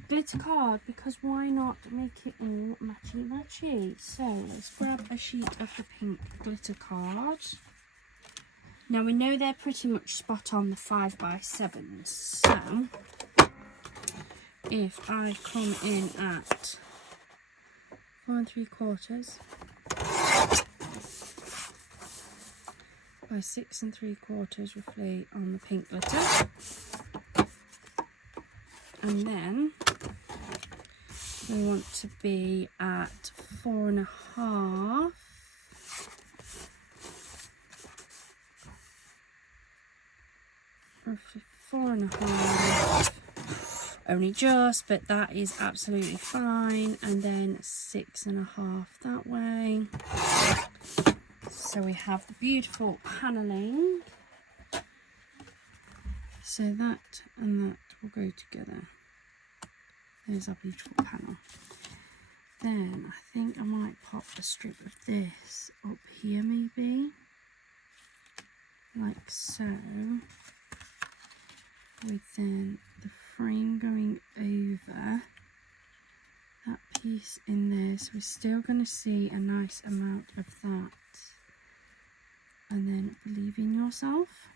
glitter card, because why not make it all matchy matchy. So let's grab a sheet of the pink glitter card. Now we know they're pretty much spot on the 5x7s, so if I come in at 4 3/4 by 6 3/4 roughly on the pink glitter, and then we want to be at 4 1/2 roughly 4 1/2, only just, but that is absolutely fine, and then 6 1/2 that way. So we have the beautiful panelling. So that and that will go together. There's our beautiful panel. Then I think I might pop a strip of this up here, maybe, like so, with then the frame going over that piece in there. So we're still going to see a nice amount of that. And then believe in yourself.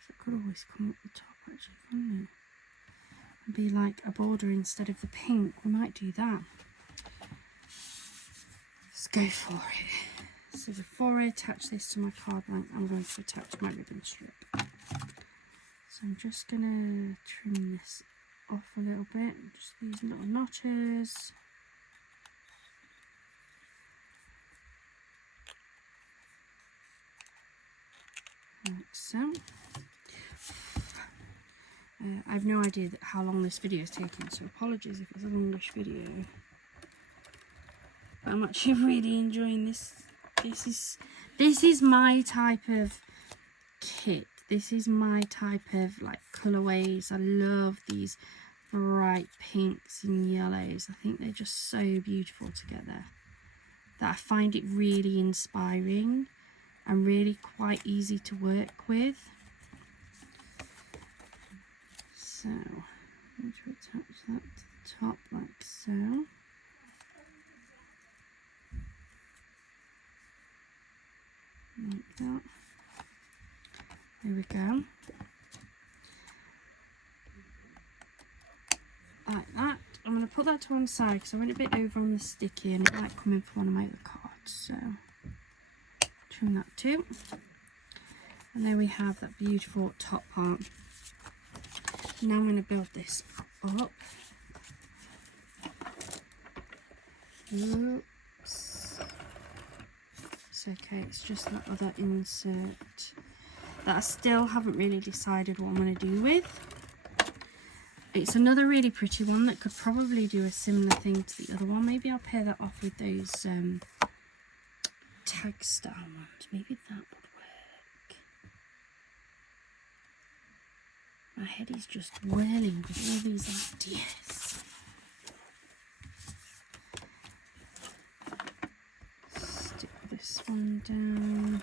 So it could always come up the top actually, couldn't it? And be like a border instead of the pink. We might do that. Let's go for it. So before I attach this to my card blank, I'm going to attach my ribbon strip. So I'm just going to trim this off a little bit. Just these little notches. Like so. I have no idea how long this video is taking, so apologies if it's a longish video. But I'm actually really enjoying this. This is my type of kit. This is my type of like colourways. I love these bright pinks and yellows. I think they're just so beautiful together that I find it really inspiring and really quite easy to work with. So I'm going to attach that to the top like so. Like that. There we go. Like that. I'm going to put that to one side because I went a bit over on the sticky and it might come in for one of my other cards. So trim that too. And there we have that beautiful top part. Now I'm going to build this up. Oops. It's okay, it's just that other insert that I still haven't really decided what I'm going to do with. It's another really pretty one that could probably do a similar thing to the other one. Maybe I'll pair that off with those tag style ones. Maybe that would work. My head is just whirling with all these ideas. Stick this one down.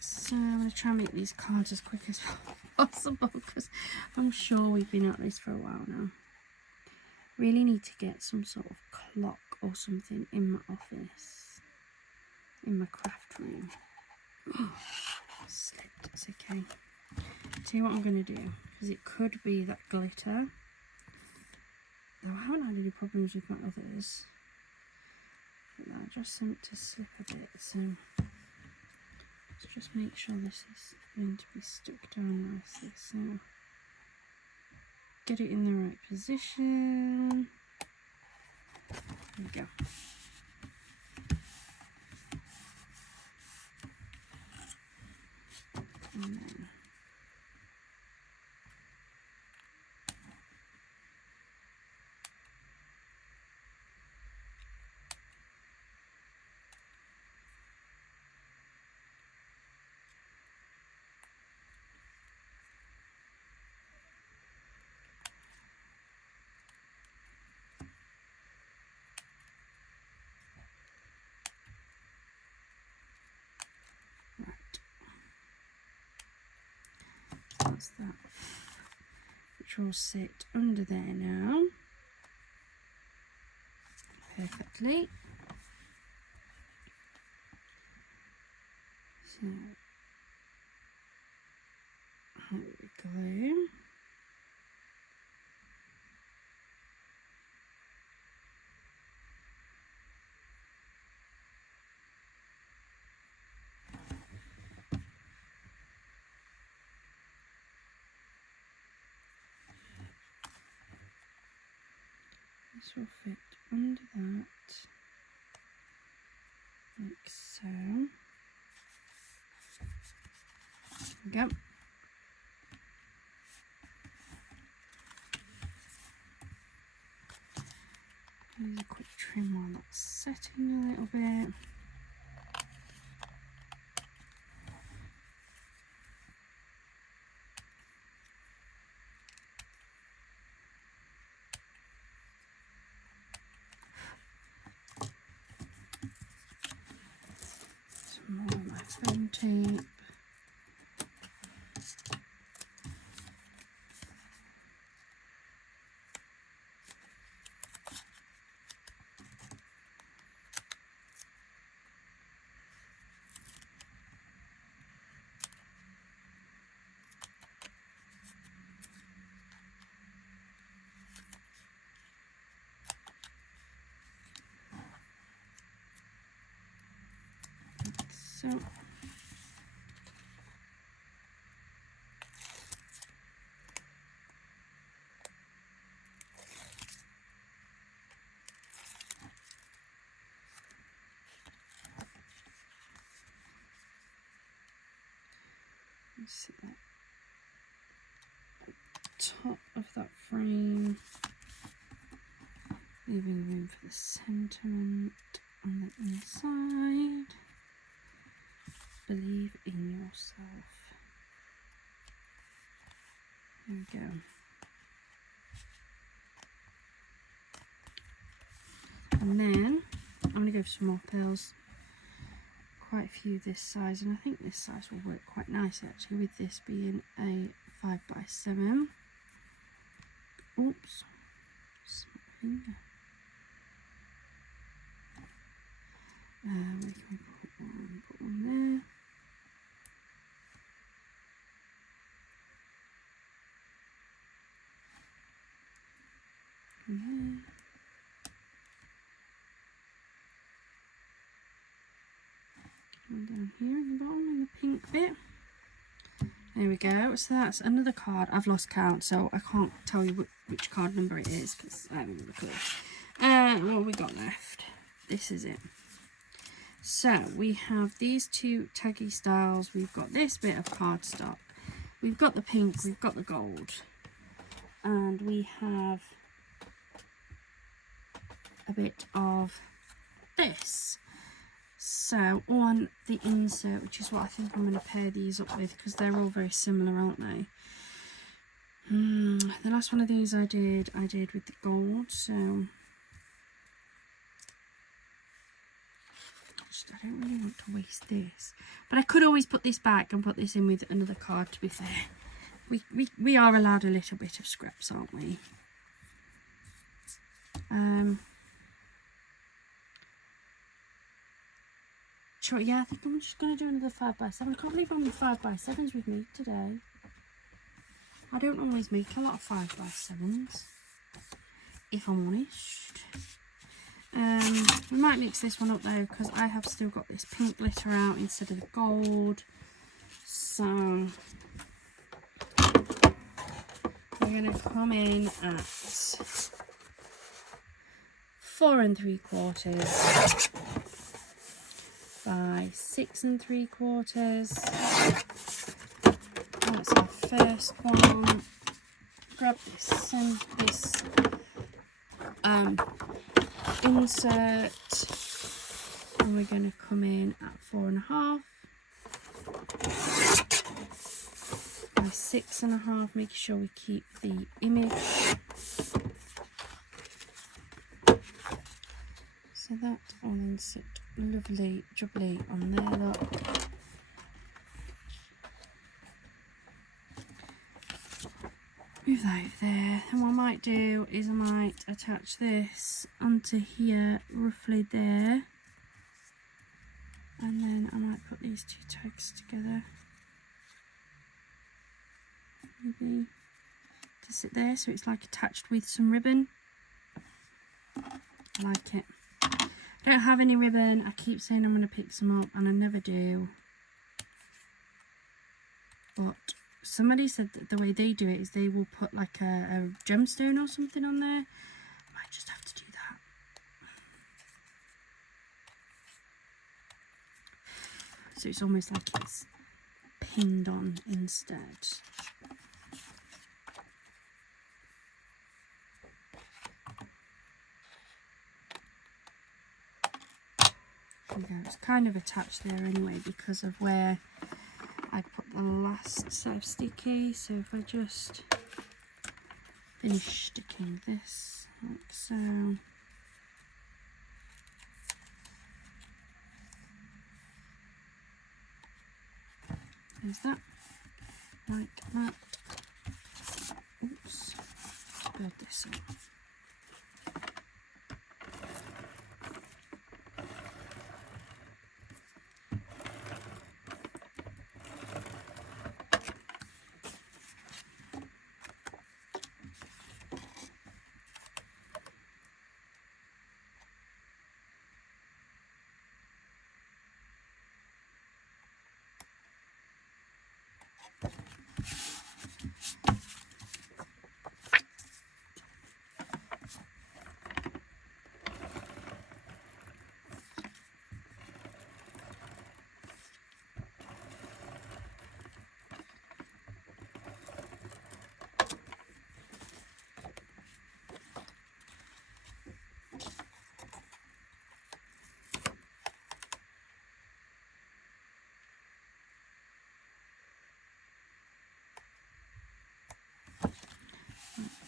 So I'm going to try and make these cards as quick as possible because I'm sure we've been at this for a while now. Really need to get some sort of clock or something in my office, in my craft room. Slipped, it's okay. Tell you what I'm going to do, because it could be that glitter. Though I haven't had any problems with my others. But that just seemed to slip a bit, so let's just make sure this is going to be stuck down nicely. So get it in the right position. There we go. And then that's that, which will sit under there now perfectly. So there we go. This will fit under that, like so. There we go. Use a quick trim while that's setting a little bit. More of my foam tape. So sit that at the top of that frame, leaving room for the sentiment on the inside. Believe in yourself. There we go. And then I'm going to go for some more pearls. Quite a few this size, and I think this size will work quite nice actually, with this being a 5x7. Oops. Something. Where can we put one? Put one there. And there. And down here in the bottom in the pink bit. There we go. So that's another card. I've lost count, so I can't tell you which card number it is because I haven't got a clue. What have we got left? This is it. So we have these two taggy styles. We've got this bit of cardstock. We've got the pink. We've got the gold. And we have a bit of this. So on the insert, which is what I think I'm going to pair these up with because they're all very similar, aren't they? The last one of these I did with the gold, so I don't really want to waste this. But I could always put this back and put this in with another card, to be fair. We are allowed a little bit of scraps, aren't we? Sure, yeah, I think I'm just going to do another 5x7. I can't believe I'm on 5x7s with me today. I don't always make a lot of 5x7s, if I'm honest. We might mix this one up though, because I have still got this pink glitter out instead of the gold. So we're going to come in at 4 3/4 by 6 3/4. That's our first one. Grab this and this insert, and we're going to come in at 4 1/2 by 6 1/2, making sure we keep the image. So that will then sit lovely jubbly on there, look. Move that over there. And what I might do is I might attach this onto here, roughly there. And then I might put these two tags together. Maybe to sit there so it's like attached with some ribbon. I like it. I don't have any ribbon. I keep saying I'm going to pick some up and I never do. But somebody said that the way they do it is they will put like a gemstone or something on there. I might just have to do that. So it's almost like it's pinned on instead. There we go. It's kind of attached there anyway because of where I put the last set of sticky. So if I just finish sticking this like so. There's that. Like that. Oops. Build this up.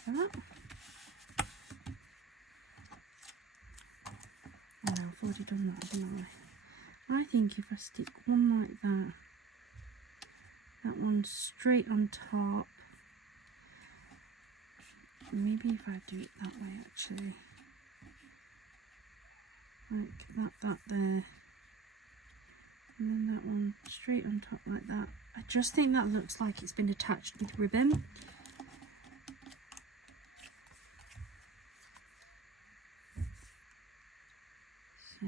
That. Oh, I've already done that, haven't I? I think if I stick one like that, that one straight on top, maybe if I do it that way actually, like that there, and then that one straight on top like that. I just think that looks like it's been attached with ribbon. So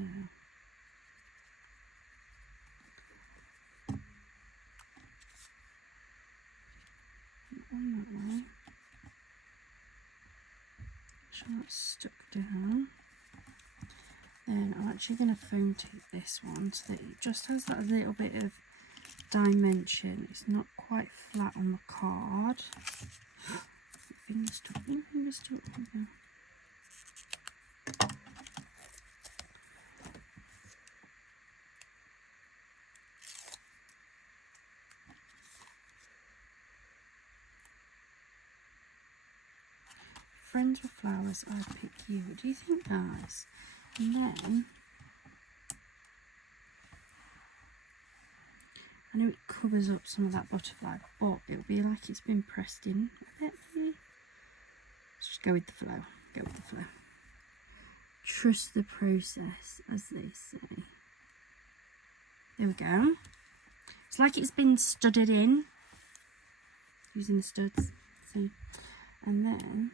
sure that's stuck down. Then I'm actually going to foam tape this one so that it just has that little bit of dimension. It's not quite flat on the card. Fingers stuck, fingers stuck. Okay. Friends with flowers, I pick you. What do you think, guys? And then I know it covers up some of that butterfly, but it'll be like it's been pressed in a bit. Let's just go with the flow. Go with the flow. Trust the process, as they say. There we go. It's like it's been studded in using the studs. See, and then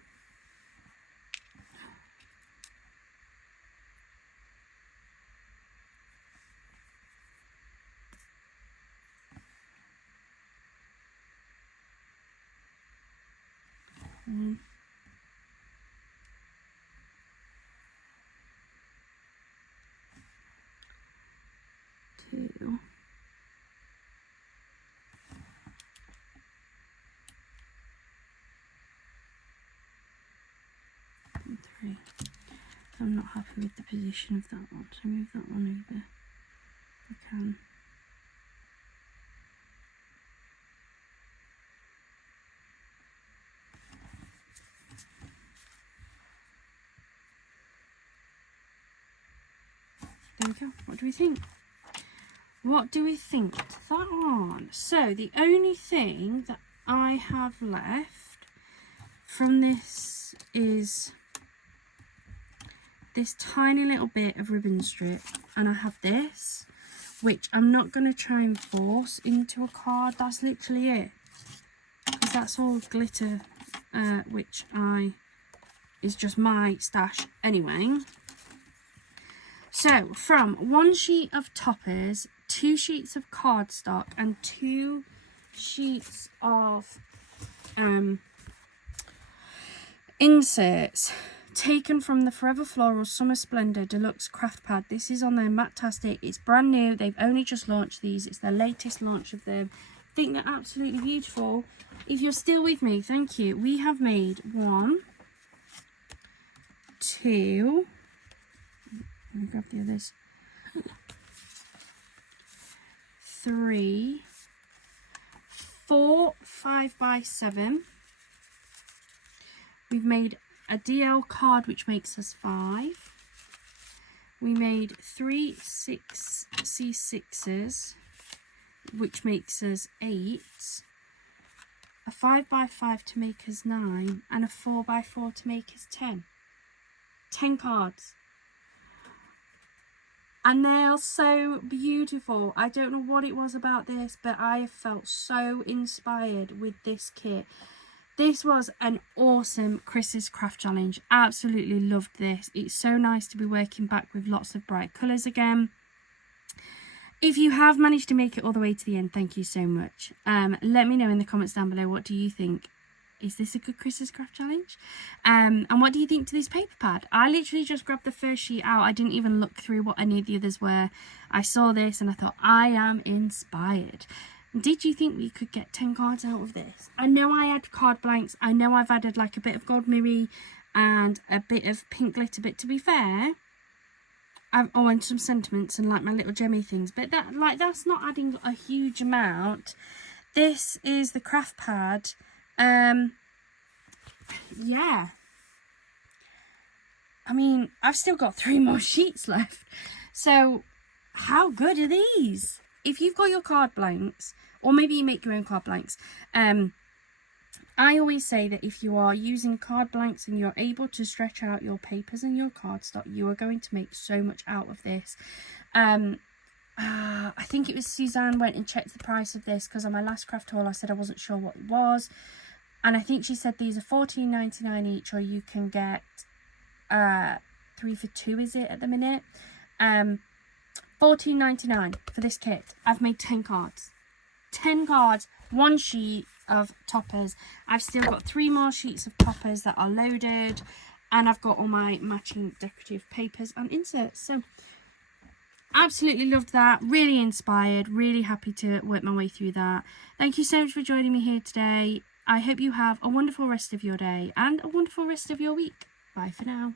two, and three. I'm not happy with the position of that one, so move that one over if I can. There we go. What do we think? What do we think to that one? So the only thing that I have left from this is this tiny little bit of ribbon strip, and I have this, which I'm not going to try and force into a card. That's literally it, because that's all glitter, which is just my stash anyway. So from 1 sheet of toppers, 2 sheets of cardstock, and 2 sheets of inserts taken from the Forever Floral Summer Splendour Deluxe Craft Pad. This is on their Matte-tastic. It's brand new. They've only just launched these. It's their latest launch of them. I think they're absolutely beautiful. If you're still with me, thank you. We have made 1, 2, let me grab the others, 3, 4 5x7. We've made a DL card, which makes us 5. We made 3 6C6s, which makes us 8. A 5x5 to make us 9, and a 4x4 to make us 10. 10 cards. And they are so beautiful. I don't know what it was about this, but I have felt so inspired with this kit. This was an awesome Chris's Craft Challenge. Absolutely loved this. It's so nice to be working back with lots of bright colours again. If you have managed to make it all the way to the end, thank you so much. Let me know in the comments down below, what do you think? Is this a good Chris's Craft Challenge? And what do you think to this paper pad? I literally just grabbed the first sheet out. I didn't even look through what any of the others were. I saw this and I thought, I am inspired. Did you think we could get 10 cards out of this? I know I had card blanks. I know I've added like a bit of gold mirror and a bit of pink glitter. But to be fair, and some sentiments and like my little gemmy things. But that's not adding a huge amount. This is the craft pad. Yeah, I mean, I've still got 3 more sheets left, so how good are these? If you've got your card blanks, or maybe you make your own card blanks, I always say that if you are using card blanks and you're able to stretch out your papers and your cardstock, you are going to make so much out of this. I think it was Suzanne went and checked the price of this, because on my last craft haul I said I wasn't sure what it was. And I think she said these are $14.99 each, or you can get 3 for 2, is it, at the minute? $14.99 for this kit. I've made 10 cards. 10 cards, 1 sheet of toppers. I've still got 3 more sheets of toppers that are loaded. And I've got all my matching decorative papers and inserts. So absolutely loved that. Really inspired. Really happy to work my way through that. Thank you so much for joining me here today. I hope you have a wonderful rest of your day and a wonderful rest of your week. Bye for now.